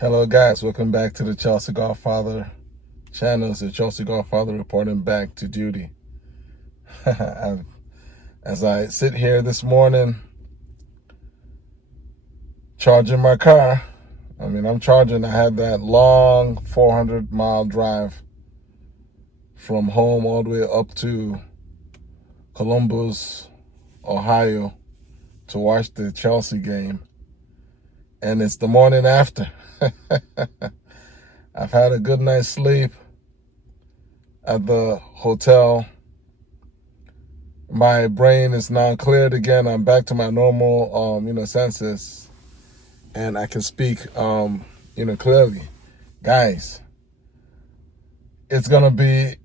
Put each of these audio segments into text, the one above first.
Hello guys, welcome back to the Chelsea Godfather channel. It's the Chelsea Godfather reporting back to duty. As I sit here this morning charging my car, I'm charging. I had that long 400-mile drive from home all the way up to Columbus, Ohio to watch the Chelsea game. And it's the morning after. I've had a good night's sleep at the hotel. My brain is now cleared again. I'm back to my normal, senses, and I can speak, clearly. Guys, it's gonna be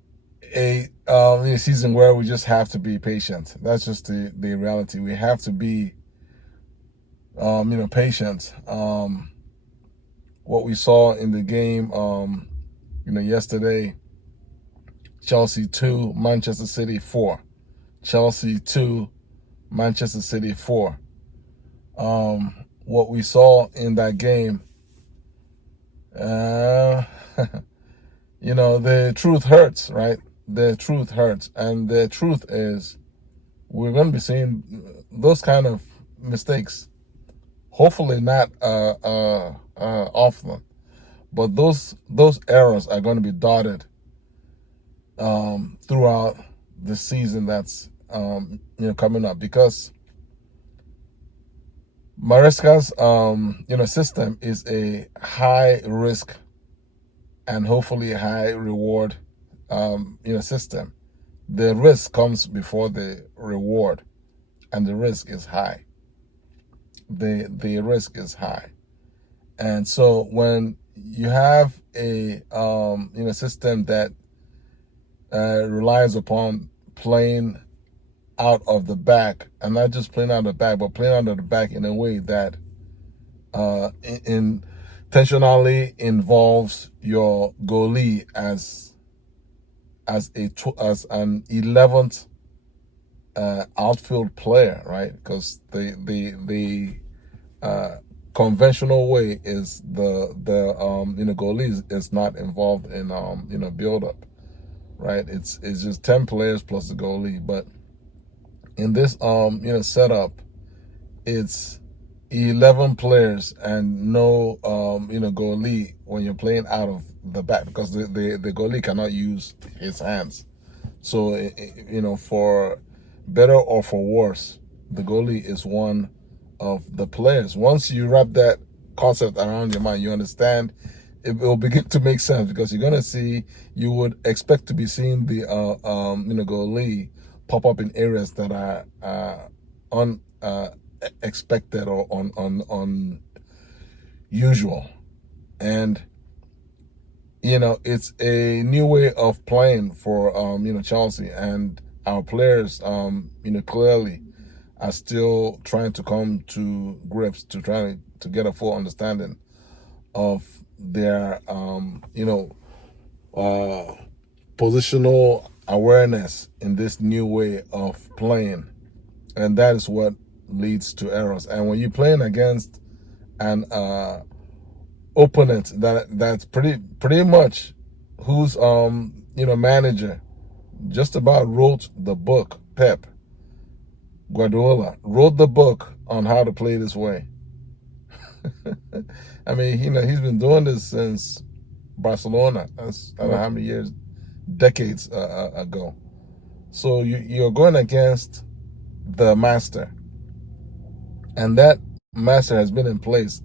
a season where we just have to be patient. That's just the reality. We have to be, patient. What we saw in the game, yesterday, Chelsea 2, Manchester City 4. Chelsea 2, Manchester City 4. What we saw in that game, the truth hurts, right? The truth hurts. And the truth is we're going to be seeing those kind of mistakes. Hopefully not often. But those errors are going to be dotted throughout the season that's coming up, because Maresca's system is a high risk and hopefully high reward system. The risk comes before the reward, and the risk is high. The risk is high. And so when you have a system that relies upon playing out of the back, and not just playing out of the back, but playing out of the back in a way that intentionally involves your goalie as an 11th outfield player, right? Because the conventional way is the goalie is not involved in build up, right? It's just 10 players plus the goalie. But in this setup, it's 11 players and no goalie when you're playing out of the back, because the goalie cannot use his hands. So for better or for worse, the goalie is one of the players. Once you wrap that concept around your mind, you understand, it will begin to make sense, because you're gonna see, you would expect to be seeing the goalie pop up in areas that are unexpected or unusual. And it's a new way of playing for Chelsea, and our players clearly are still trying to come to grips to try to get a full understanding of their positional awareness in this new way of playing. And that is what leads to errors. And when you're playing against an opponent that's pretty much whose manager just about wrote the book, Pep Guardiola wrote the book on how to play this way. He's been doing this since Barcelona. That's, I don't know how many years, decades ago. So you're going against the master, and that master has been in place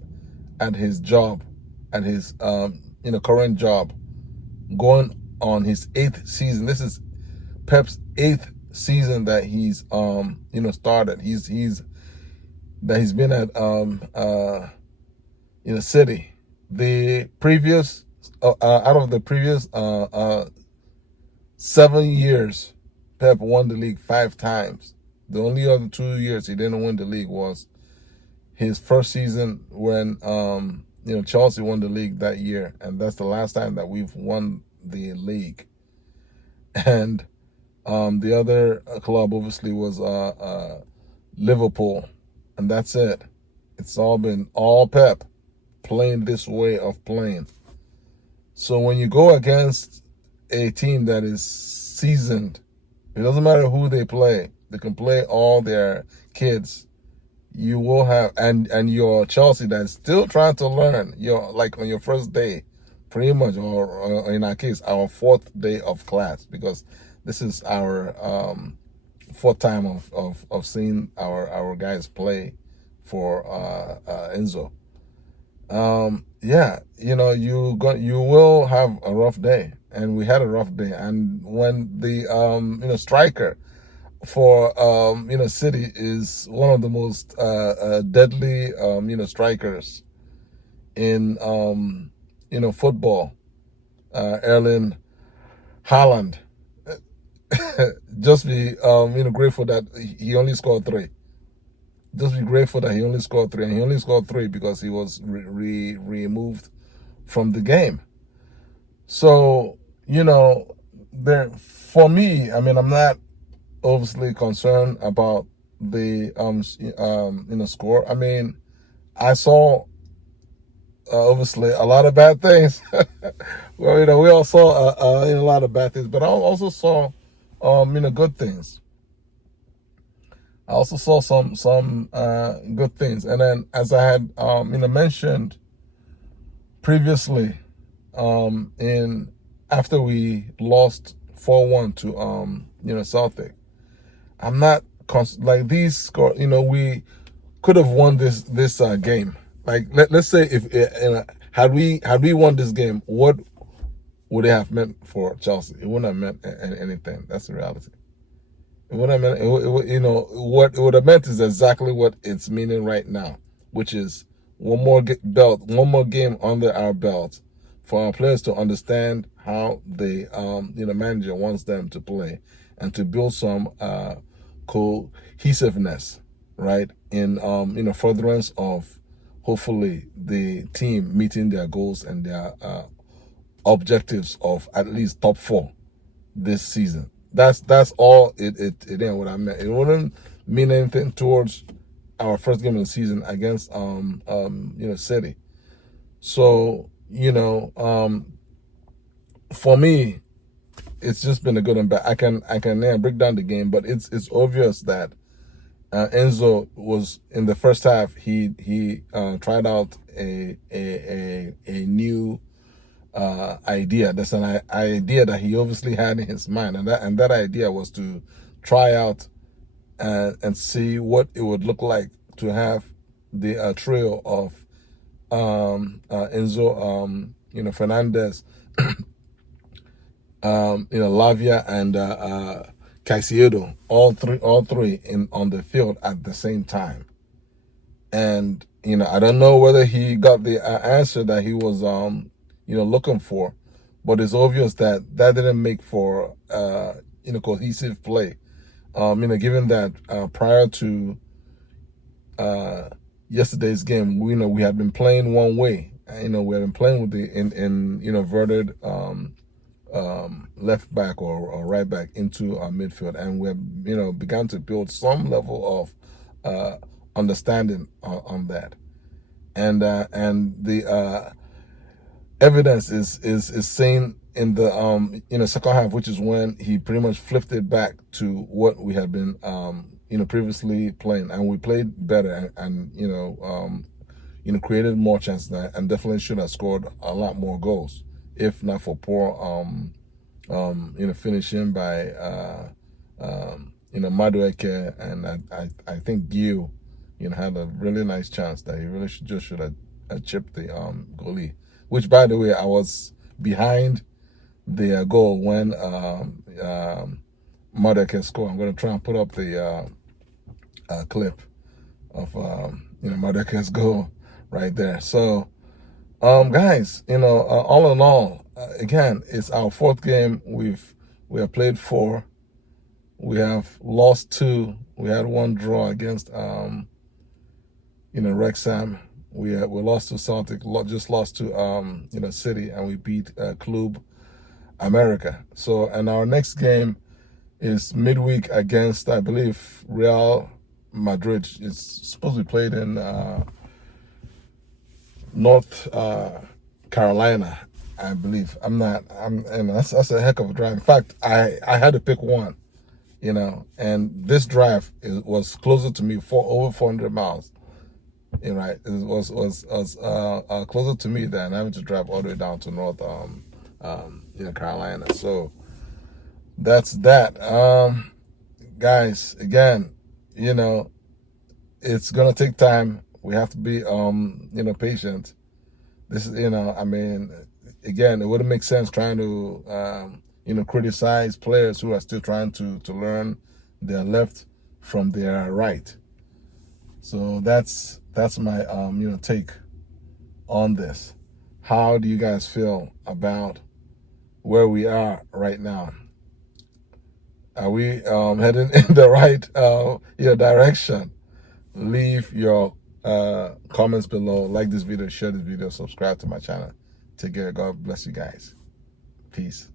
at his job, at his current job, going on his 8th season. This is Pep's 8th season that he's started. He's been at City. The previous out of the previous 7 years, Pep won the league 5 times. The only other 2 years he didn't win the league was his first season when Chelsea won the league that year, and that's the last time that we've won the league. And the other club obviously was Liverpool, and that's it. It's all been all Pep. playing this way of playing. So when you go against a team that is seasoned, it doesn't matter who they play. They can play all their kids. You will have, and your Chelsea that's still trying to learn. You're like on your first day, pretty much, or in our case, our fourth day of class, because this is our fourth time of seeing our guys play for Enzo. Yeah, you will have a rough day, and we had a rough day. And when the striker for City is one of the most deadly strikers in football, Erling Haaland, just be grateful that he only scored 3. Just be grateful that he only scored 3, and he only scored 3 because he was removed from the game. So there, for me, I mean, I'm not obviously concerned about the score. I mean, I saw obviously a lot of bad things. Well, we all saw a lot of bad things, but I also saw good things. I also saw some good things, and then as I had mentioned previously, in after we lost 4-1 to Celtic, I'm not like these score. We could have won this game. Like let's say if had we won this game, what would it have meant for Chelsea? It wouldn't have meant anything. That's the reality. It would have meant what it would have meant is exactly what it's meaning right now, which is one more one more game under our belt, for our players to understand how the manager wants them to play, and to build some cohesiveness, right, in furtherance of hopefully the team meeting their goals and their objectives of at least top 4 this season. That's all it ain't what I meant. It wouldn't mean anything towards our first game of the season against City. So for me, it's just been a good and bad. I can break down the game, but it's obvious that Enzo was in the first half. He tried out a new idea. That's an idea that he obviously had in his mind, and that idea was to try out and see what it would look like to have the trio of Enzo, Fernandez, Lavia, and Caicedo, all three on the field at the same time. And I don't know whether he got the answer that he was looking for, but it's obvious that didn't make for cohesive play. Given that prior to yesterday's game, we had been playing one way. We had been playing with the inverted left back or right back into our midfield, and we have began to build some level of understanding on that, and the evidence is seen in the second half, which is when he pretty much flipped it back to what we had been previously playing, and we played better and created more chances, and definitely should have scored a lot more goals if not for poor finishing by Madueke, and I think Gio had a really nice chance that he really should have chipped the goalie. Which, by the way, I was behind the goal when Madueke scored. I'm going to try and put up the clip of Madueke's goal right there. So, guys, all in all, again, it's our 4th game. We have played 4. We have lost 2. We had 1 draw against Wrexham. We lost to Celtic, just lost to City, and we beat Club America. So, and our next game is midweek against, I believe, Real Madrid. It's supposed to be played in North Carolina, I believe. I'm not. That's a heck of a drive. In fact, I had to pick one, and this drive was closer to me for over 400 miles. Right, it was closer to me than having to drive all the way down to North Carolina. So that's that. Guys, again, it's gonna take time. We have to be patient. This is again, it wouldn't make sense trying to criticize players who are still trying to learn their left from their right. So that's my take on this. How do you guys feel about where we are right now? Are we heading in the right direction? Leave your comments below. Like this video, share this video, subscribe to my channel. Take care. God bless you guys. Peace.